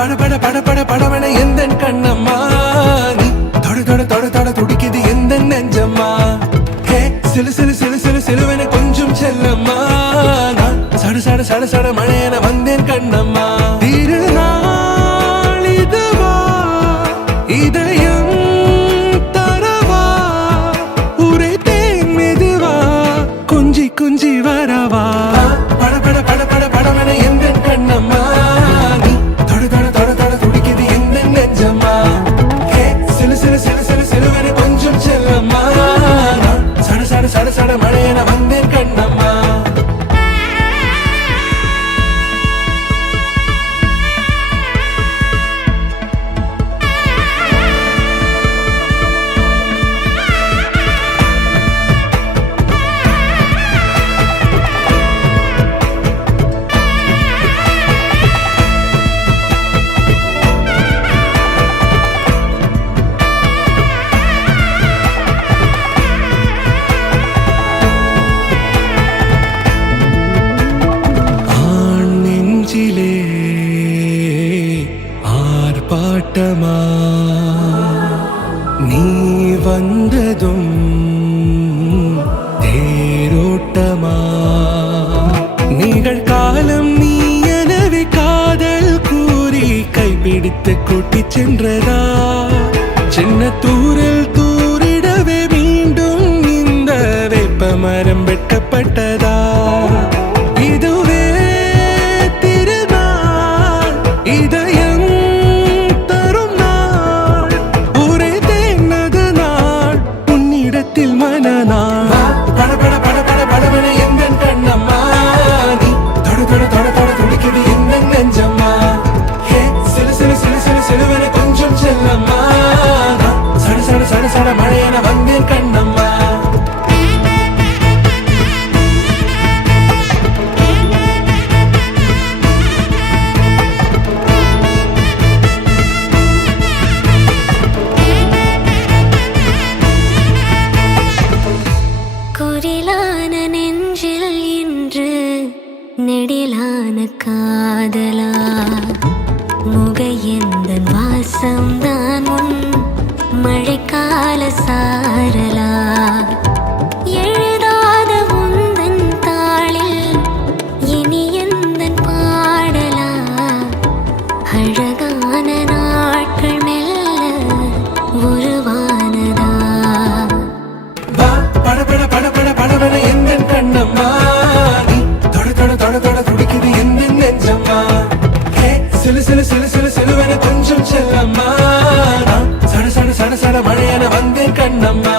பட பட பட பட படவன எந்த கண்ணம்மா நீ தொட தொட தொட தொட துடிக்குது எந்த நெஞ்சம்மா ஹே சிலு சிலு சிலு சிலு சிலுவன கொஞ்சம் செல்லம்மா நான் சட சட சட சட மழையன வந்தேன் கண்ணம்மா திருநாள் இதுவா இதயம் தரவா உரைத்தேன் மெதுவா கொஞ்சி கொஞ்சி வரவா பட பட பட பட படவன எந்த கண்ணம்மா நீ தொட தொட தொட தொட துடிக்குது எந்த நெஞ்சம்மா ஹே சிலு சிலு சிலு சிலு சிலுவன கொஞ்சம் செல்லம்மா நான் சட சட சட சட மழையன வந்தேன் கண்ணம்மா ஆர்ப்பாட்டமா நீ வந்ததும் தேரோட்டமா நிகழ்காலம் நீ எனவே காதல் கூறி கைப்பிடித்து கூட்டிச் சென்றதா சின்ன தூரில் தூரிடவே மீண்டும் இந்த வேப்ப மரம் வெட்டப்பட்டதா இதுவே திருநாள் இதயம் தரும் நாள் உரைத்தேனது நாள் உன்னிடத்தில் மனநாள் பட பட பட பட படவன எந்த கண்ணம்மா நீ தொட தொட தொட தொட துடிக்குது எந்த நெஞ்சம்மா ஹே சிலு சிலு சிலு சிலு சிலுவன கொஞ்சம் செல்லம்மா சட சட சட சட மழையன வந்தேன் கண்ணம்மா குரிலான நெஞ்சில் இன்று நெடிலான காதலா முகையெந்தன் வாசம்தான் உன் மழைக்கால சாரலா எழுதாத உந்தன் தாளில் இனி எந்தன் பாடலா அழகான நாட்கள் மெல்ல உருவானதா பட பட பட பட படவன எந்த கண்ணம்மா நீ தொட தொட தொட தொட துடிக்குது எந்த நெஞ்சம்மா ஹே சிலு சிலு சிலு சிலு சிலுவன கொஞ்சம் செல்லம்மா நான் சட சட சட சட மழையன வந்தேன் கண்ணம்மா